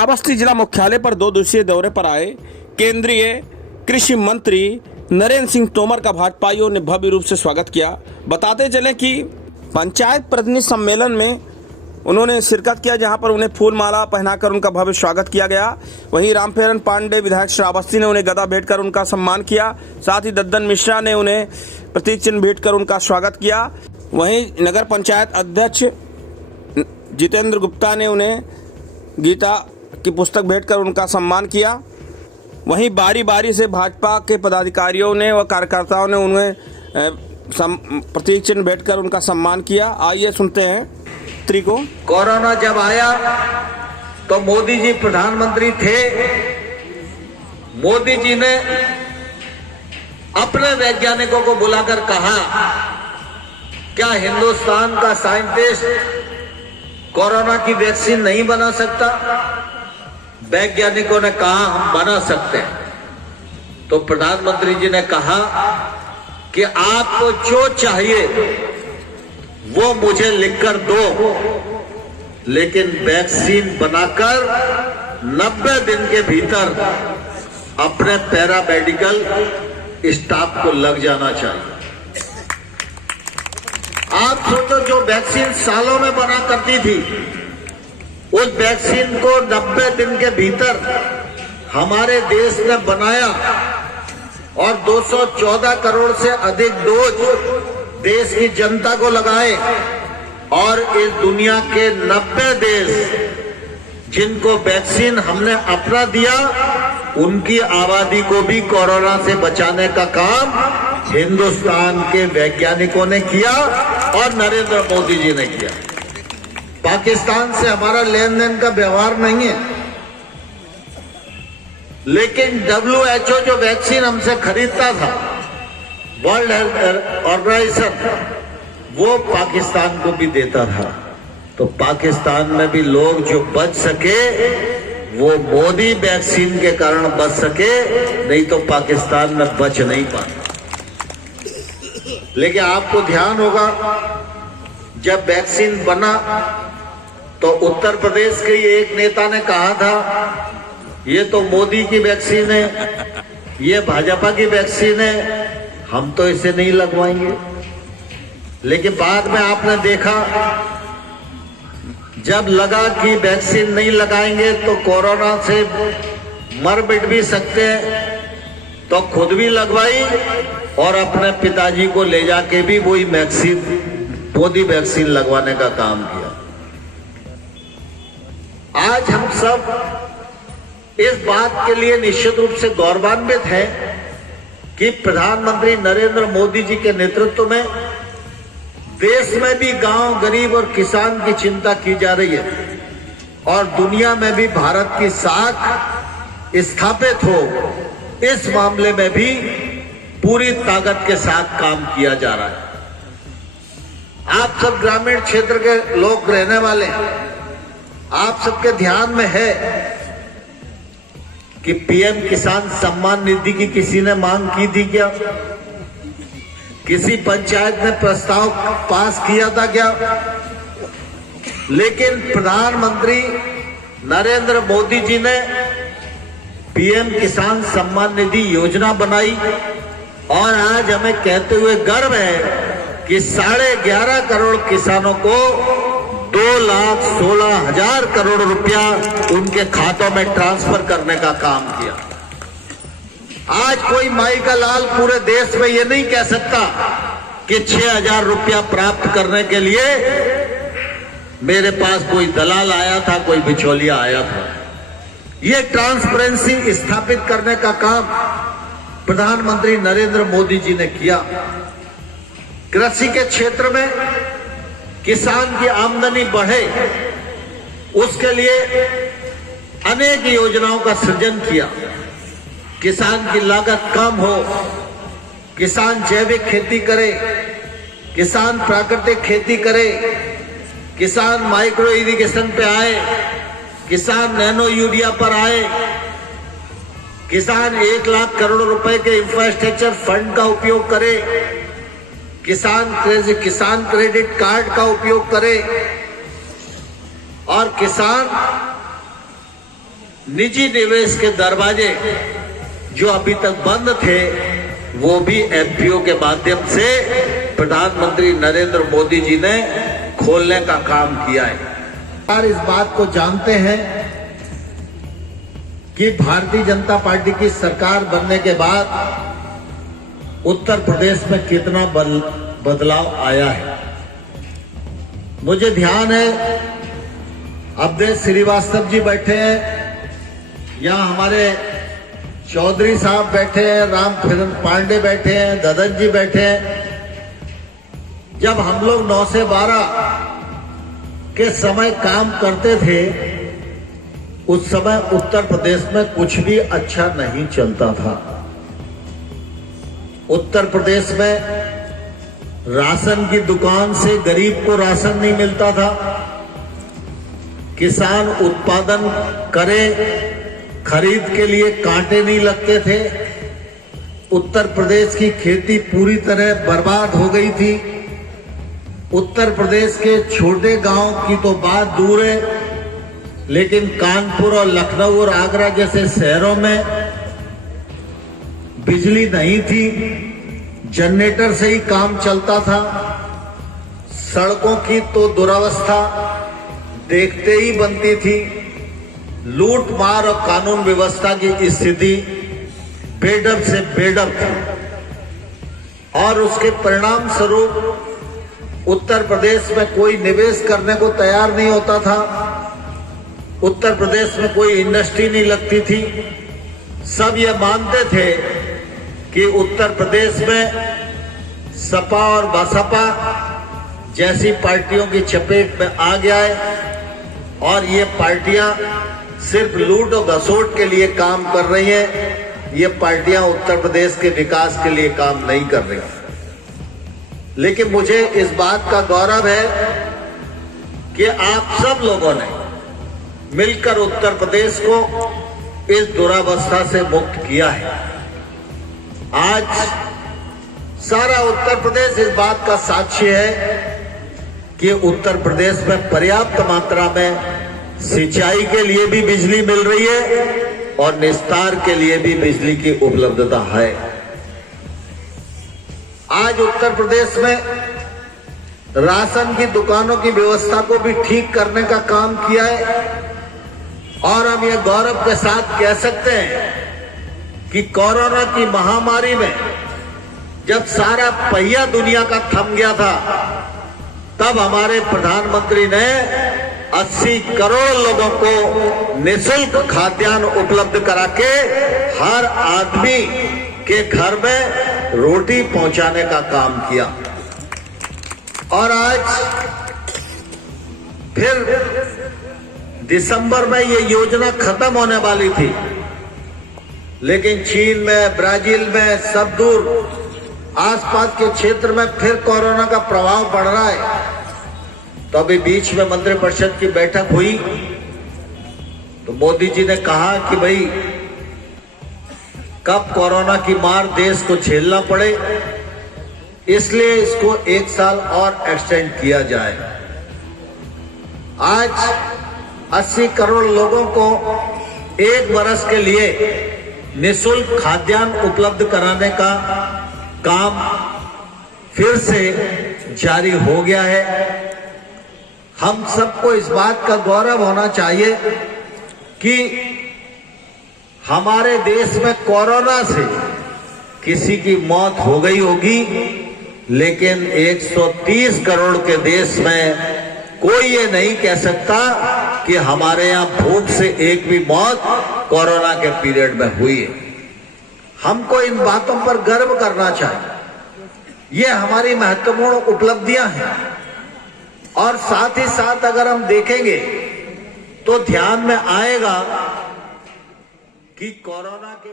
श्रावस्ती जिला मुख्यालय पर 2 दिवसीय दौरे पर आए केंद्रीय कृषि मंत्री नरेंद्र सिंह तोमर का भाजपाइयों ने भव्य रूप से स्वागत किया। बताते चलें कि पंचायत प्रतिनिधि सम्मेलन में उन्होंने शिरकत किया, जहां पर उन्हें फूल माला पहनाकर उनका भव्य स्वागत किया गया। वहीं रामफेरन पांडे विधायक श्रावस्ती ने उन्हें गदा भेंट कर उनका सम्मान किया। साथ ही दद्दन मिश्रा ने उन्हें प्रतीक चिन्ह भेंट कर उनका स्वागत किया। वहीं नगर पंचायत अध्यक्ष जितेंद्र गुप्ता ने उन्हें गीता की पुस्तक भेंट कर उनका सम्मान किया। वहीं बारी बारी से भाजपा के पदाधिकारियों ने व कार्यकर्ताओं ने उन्हें प्रतीक चिन्ह भेंट कर उनका सम्मान किया। आइए सुनते हैं मंत्री को। कोरोना जब आया तो मोदी जी प्रधानमंत्री थे। मोदी जी ने अपने वैज्ञानिकों को बुलाकर कहा, क्या हिंदुस्तान का साइंटिस्ट कोरोना की वैक्सीन नहीं बना सकता? वैज्ञानिकों ने कहा हम बना सकते हैं। तो प्रधानमंत्री जी ने कहा कि आपको जो चाहिए वो मुझे लिखकर दो, लेकिन वैक्सीन बनाकर 90 दिन के भीतर अपने पैरामेडिकल स्टाफ को लग जाना चाहिए। आप सोचो, जो वैक्सीन सालों में बना करती थी, उस वैक्सीन को 90 दिन के भीतर हमारे देश ने बनाया और 214 करोड़ से अधिक डोज देश की जनता को लगाए। और इस दुनिया के 90 देश जिनको वैक्सीन हमने अपना दिया, उनकी आबादी को भी कोरोना से बचाने का काम हिंदुस्तान के वैज्ञानिकों ने किया और नरेंद्र मोदी जी ने किया। पाकिस्तान से हमारा लेन देन का व्यवहार नहीं है, लेकिन WHO जो वैक्सीन हमसे खरीदता था, वर्ल्ड हेल्थ ऑर्गेनाइजेशन, वो पाकिस्तान को भी देता था। तो पाकिस्तान में भी लोग जो बच सके वो मोदी वैक्सीन के कारण बच सके, नहीं तो पाकिस्तान में बच नहीं पाता। लेकिन आपको ध्यान होगा, जब वैक्सीन बना तो उत्तर प्रदेश के एक नेता ने कहा था ये तो मोदी की वैक्सीन है, ये भाजपा की वैक्सीन है, हम तो इसे नहीं लगवाएंगे। लेकिन बाद में आपने देखा, जब लगा कि वैक्सीन नहीं लगाएंगे तो कोरोना से मर मिट भी सकते हैं, तो खुद भी लगवाई और अपने पिताजी को ले जाके भी वही वैक्सीन, मोदी वैक्सीन लगवाने का काम किया। आज हम सब इस बात के लिए निश्चित रूप से गौरवान्वित हैं कि प्रधानमंत्री नरेंद्र मोदी जी के नेतृत्व में देश में भी गांव, गरीब और किसान की चिंता की जा रही है और दुनिया में भी भारत की साख स्थापित हो, इस मामले में भी पूरी ताकत के साथ काम किया जा रहा है। आप सब ग्रामीण क्षेत्र के लोग रहने वाले हैं, आप सबके ध्यान में है कि PM किसान सम्मान निधि की किसी ने मांग की थी क्या? किसी पंचायत ने प्रस्ताव पास किया था क्या? लेकिन प्रधानमंत्री नरेंद्र मोदी जी ने PM किसान सम्मान निधि योजना बनाई और आज हमें कहते हुए गर्व है कि 11.5 करोड़ किसानों को 2,16,000 करोड़ रुपया उनके खातों में ट्रांसफर करने का काम किया। आज कोई माई का लाल पूरे देश में ये नहीं कह सकता कि 6,000 रुपया प्राप्त करने के लिए मेरे पास कोई दलाल आया था, कोई बिचौलिया आया था। ये ट्रांसपेरेंसी स्थापित करने का काम प्रधानमंत्री नरेंद्र मोदी जी ने किया। कृषि के क्षेत्र में किसान की आमदनी बढ़े, उसके लिए अनेक योजनाओं का सृजन किया। किसान की लागत कम हो, किसान जैविक खेती करे, किसान प्राकृतिक खेती करे, किसान माइक्रो इरिगेशन पे आए, किसान नैनो यूरिया पर आए, किसान 1 लाख करोड़ रुपए के इंफ्रास्ट्रक्चर फंड का उपयोग करे, किसान क्रेडिट कार्ड का उपयोग करे और किसान निजी निवेश के दरवाजे जो अभी तक बंद थे वो भी एफपीओ के माध्यम से प्रधानमंत्री नरेंद्र मोदी जी ने खोलने का काम किया है। और इस बात को जानते हैं कि भारतीय जनता पार्टी की सरकार बनने के बाद उत्तर प्रदेश में कितना बदलाव आया है। मुझे ध्यान है अवधेश श्रीवास्तव जी बैठे हैं, यहाँ हमारे चौधरी साहब बैठे हैं, राम पांडे बैठे हैं, ददन जी बैठे हैं। जब हम लोग 9 से 12 के समय काम करते थे उस समय उत्तर प्रदेश में कुछ भी अच्छा नहीं चलता था। उत्तर प्रदेश में राशन की दुकान से गरीब को राशन नहीं मिलता था। किसान उत्पादन करे, खरीद के लिए कांटे नहीं लगते थे। उत्तर प्रदेश की खेती पूरी तरह बर्बाद हो गई थी। उत्तर प्रदेश के छोटे गांव की तो बात दूर है, लेकिन कानपुर और लखनऊ और आगरा जैसे शहरों में बिजली नहीं थी, जनरेटर से ही काम चलता था। सड़कों की तो दुरावस्था देखते ही बनती थी। लूट मार और कानून व्यवस्था की स्थिति बेडब से बेडब थी और उसके परिणाम स्वरूप उत्तर प्रदेश में कोई निवेश करने को तैयार नहीं होता था। उत्तर प्रदेश में कोई इंडस्ट्री नहीं लगती थी। सब ये मानते थे कि उत्तर प्रदेश में सपा और बसपा जैसी पार्टियों की चपेट में आ गया है और ये पार्टियां सिर्फ लूट और घसोट के लिए काम कर रही हैं। ये पार्टियां उत्तर प्रदेश के विकास के लिए काम नहीं कर रही। लेकिन मुझे इस बात का गौरव है कि आप सब लोगों ने मिलकर उत्तर प्रदेश को इस दुरावस्था से मुक्त किया है। आज सारा उत्तर प्रदेश इस बात का साक्षी है कि उत्तर प्रदेश में पर्याप्त मात्रा में सिंचाई के लिए भी बिजली मिल रही है और निस्तार के लिए भी बिजली की उपलब्धता है। आज उत्तर प्रदेश में राशन की दुकानों की व्यवस्था को भी ठीक करने का काम किया है और हम ये गौरव के साथ कह सकते हैं कि कोरोना की महामारी में जब सारा पहिया दुनिया का थम गया था, तब हमारे प्रधानमंत्री ने 80 करोड़ लोगों को निःशुल्क खाद्यान्न उपलब्ध करा के हर आदमी के घर में रोटी पहुंचाने का काम किया। और आज फिर दिसंबर में ये योजना खत्म होने वाली थी, लेकिन चीन में, ब्राजील में, सब दूर आसपास के क्षेत्र में फिर कोरोना का प्रभाव बढ़ रहा है। तो अभी बीच में मंत्रिपरिषद की बैठक हुई तो मोदी जी ने कहा कि भाई कब कोरोना की मार देश को झेलना पड़े, इसलिए इसको 1 साल और एक्सटेंड किया जाए। आज 80 करोड़ लोगों को 1 वर्ष के लिए निःशुल्क खाद्यान्न उपलब्ध कराने का काम फिर से जारी हो गया है। हम सबको इस बात का गौरव होना चाहिए कि हमारे देश में कोरोना से किसी की मौत हो गई होगी, लेकिन 130 करोड़ के देश में कोई ये नहीं कह सकता कि हमारे यहाँ भूख से एक भी मौत कोरोना के पीरियड में हुई है। हमको इन बातों पर गर्व करना चाहिए। ये हमारी महत्वपूर्ण उपलब्धियां हैं और साथ ही साथ अगर हम देखेंगे तो ध्यान में आएगा कि कोरोना के